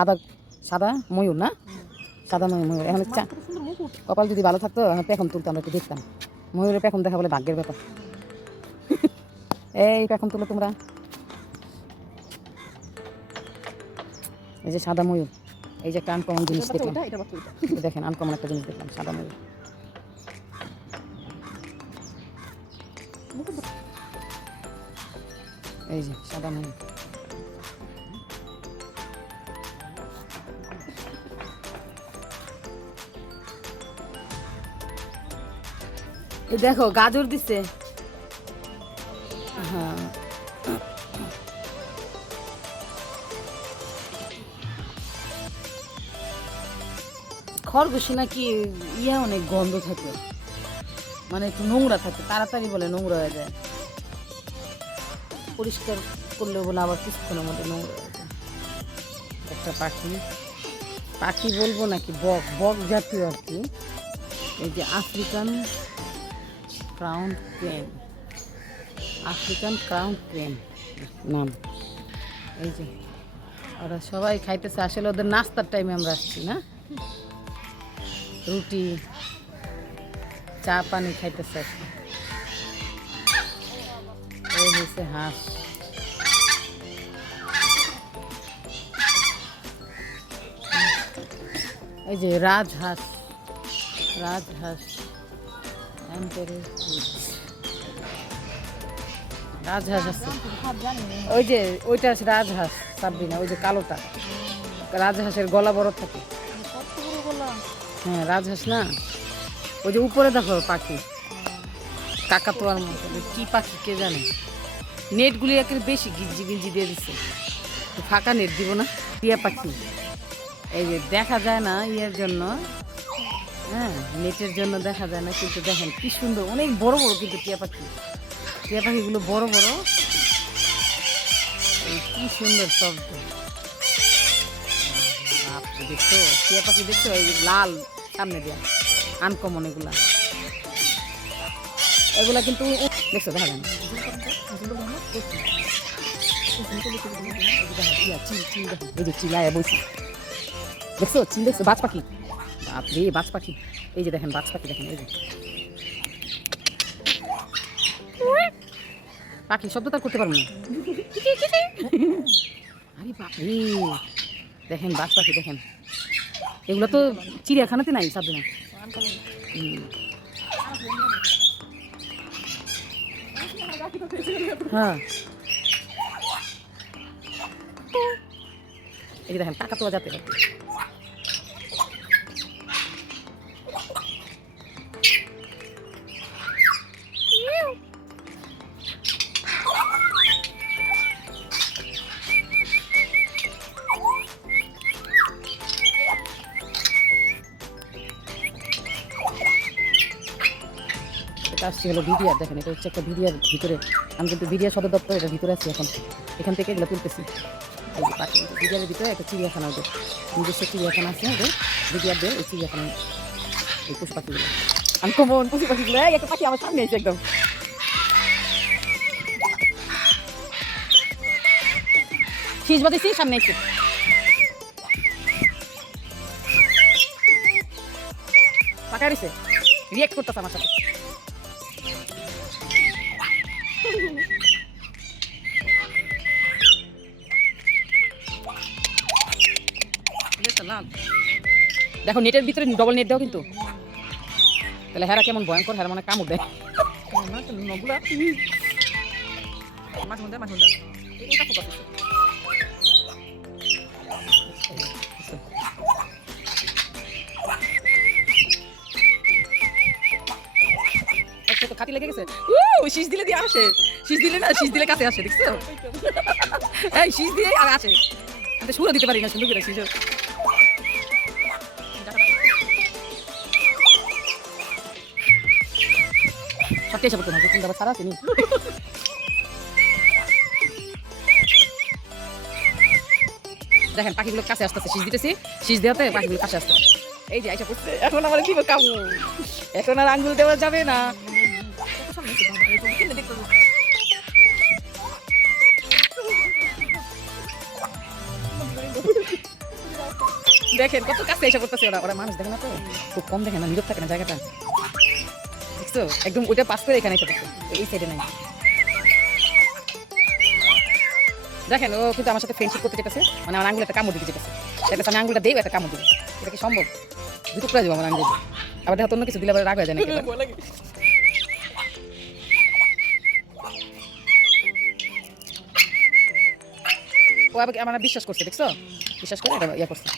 সাদা সাদা ময়ূর না, সাদা ময়ূর। এখন কপাল যদি ভালো থাকতো এখন পেখম তুলতো, আমরা একটু দেখতাম। ময়ূরের পেখম দেখা বলে ভাগ্যের ব্যাপার। এই পেখম তুলো তোমরা। এই যে সাদা ময়ূর, এই যে একটা আনকমন জিনিস দেখলাম। দেখেন আনকমন একটা জিনিস দেখলাম, সাদা ময়ূর। এই যে সাদা ময়ূর। দেখো গাজর দিছে। হ্যাঁ খরগোশে নাকি ইয়া অনেক গন্ধ থাকে, মানে একটু নোংরা থাকে, তাড়াতাড়ি বলে নোংরা হয়ে যায়। পরিষ্কার করলেও বলে আবার কিছুক্ষণের মধ্যে নোংরা হয়ে যায়। একটা পাখি, পাখি বলবো নাকি বক, বক জাতীয় আর কি। এই যে African crown crane, African crown crane নাম। এই যে ওরা সবাই খাইতেছে, আসলে ওদের নাস্তার টাইমে আমরা আসছি না, রুটি চা পানি খাইতেছে আর কি। এই হয়েছে হাঁস। এই যে রাজহাঁস, রাজহাঁস রাজহাঁস আছে। ওই যে ওইটা আছে রাজহাঁস, সাবরিনা, ওই যে কালোটা রাজহাঁসের গলা বড় থাকে। হ্যাঁ রাজহাঁস না, ওই যে উপরে দেখো পাখি, কাকাতুয়ার মতো। কি পাখি কে জানে। নেটগুলি একেবারে বেশি গিঞ্জি গিঞ্জি দিয়ে দিচ্ছে, ফাঁকা নেট দিব না। টিয়া পাখি, এই যে দেখা যায় না ইয়ের জন্য, হ্যাঁ নেটের জন্য দেখা যায় না, কিন্তু দেখেন কি সুন্দর, অনেক বড় বড় কিন্তু টিয়া পাখি। টিয়া পাখিগুলো বড় বড়, কি সুন্দর শব্দ। দেখছো টিয়া পাখি, দেখছো এই লাল সামনে দিয়া, আনকমন এগুলা। এগুলা কিন্তু দেখছো দেখা যায় না। এই যে চিলায় বলছি, দেখছো চিল, দেখছো বাজ পাখি, বাপরে বাজ পাখি। এই যে দেখেন বাজ পাখি, দেখেন এই যে পাখি শব্দ তো করতে পারবো না। আরে বাপরে দেখেন বাজ পাখি, দেখেন এগুলো তো চিড়িয়াখানাতে নাই, সাবধান। হ্যাঁ এই যে দেখেন কাকাতুয়া জাতের। এটা আসছে হলো ভিডিয়ার, দেখেন এটা হচ্ছে একটা ভিডিয়ার ভিতরে। আমি কিন্তু ভিডিয়া সদর দপ্তর এটার ভিতরে আছি এখন, এখান থেকে এগুলো তুলতেছি। এই যে পাখি ভিডিয়ারের ভিতরে একটা চিড়িয়াখানা, ওদের নিজস্ব চিড়িয়াখানা আছে ওদের, ভিডিয়ার দিয়ে এই চিড়িয়াখানা। এই পশু পাখিগুলো আনকমন পশু পাখিগুলো। একটা পাখি আমার সামনে এসে একদম শীষ বাঁধেছি, সামনে এসে পাকা রয়েছে, রিয়েক্ট করতেছে আমার সাথে। দেখো নেটের ভিতরে ডবল নেট দাও কিন্তু, তাহলে হেরা কেমন ভয়ঙ্কর, হেরা মানে কামড় দেয়। খাটি লেগে গেছে, শীষ দিলে দিয়ে আসে, শীষ দিলে না, শীষ দিলে কাছে আসে, দেখছো এই শীষ দিয়ে আর আসে। সুরও দিতে পারি না সুন্দর করে শীষ। সত্যি এসে পড়তে না, কিন্তু আবার সারা আসেনি। দেখেন পাখিগুলো কাছে আসতেছে, শীষ দিতেছি, শীষ দেওয়াতে পাখিগুলো কাছে আসতেছে। এই যে আইসা পড়ছে, এখন আমার দিব কামু, এখন আর আঙ্গুল দেওয়া যাবে না। দেখেন কত কাছে এসে করতেছে ওরা, ওরা মানুষ দেখে না তো, খুব কম দেখে না, নীরব থাকে না জায়গাটা, দেখছো একদম ওইটা পাস করে এখানে এসে পড়ছে, এই সাইডে নাই। দেখেন ও কিন্তু আমার সাথে ফ্রেন্ডশিপ করতে চেয়েছে, মানে আমার আঙ্গুল একটা কামড় দিতে চেয়েছে, দেখেছে আমি আঙ্গুলটা দেই একটা কামড় দিই, এটা কি সম্ভব? দুটো করে দেবো আমার আঙ্গুল, আবার দেখো অন্য কিছু দিলে আবার রাগ হয়ে যায় নাকি। ও আবার আমার বিশ্বাস করছে, দেখছো বিশ্বাস করে এটা ইয়া করছে।